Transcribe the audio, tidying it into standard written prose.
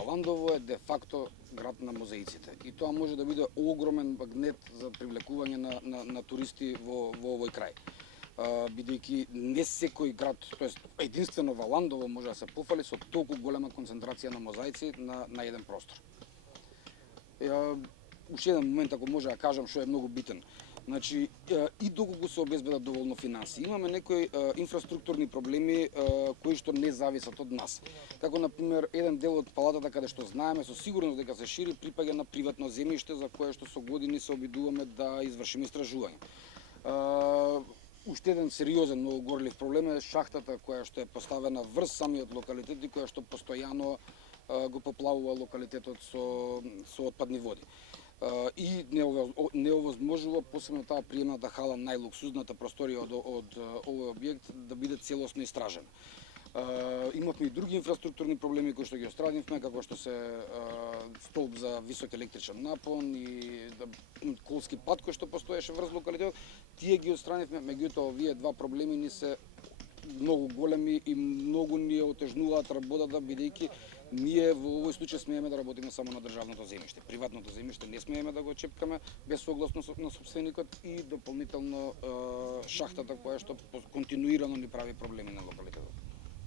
Валандово е де факто град на мозаиците и тоа може да биде огромен магнет за привлекување на туристи во овој крај. Бидејќи не секој град, тоест единствено Валандово може да се пофали со толку голема концентрација на мозаици на еден простор. Уште еден момент, ако може да кажам, што е многу битен. Значи, и доколку се обезбедат доволно финанси, имаме некои инфраструктурни проблеми кои што не зависат од нас. Како, например, еден дел од палатата каде што знаеме со сигурност дека се шири припаѓа на приватно земјиште за кое што со години се обидуваме да извршиме истражување. Уште еден сериозен, многу горлив проблем е шахтата која што е поставена врз самиот локалитет и која што постојано го поплавува локалитетот со отпадни води. И не овозможува посебно таа приемната хала, најлуксузната просторија од овој објект да биде целосно истражена. Имавме и други инфраструктурни проблеми кои што ги острадивме, како што се столб за висок електричен напон и колски пат кој што постоеше врз локалитетот. Тие ги остранивме, меѓутоа овие два проблеми ни се многу големи и многу ни отежнуваат работата, бидејќи ние во овој случај смееме да работиме само на државното земјиште. Приватното земјиште не смееме да го чепкаме без согласност на сопственикот и дополнително шахтата која што континуирано ни прави проблеми на локалитетот.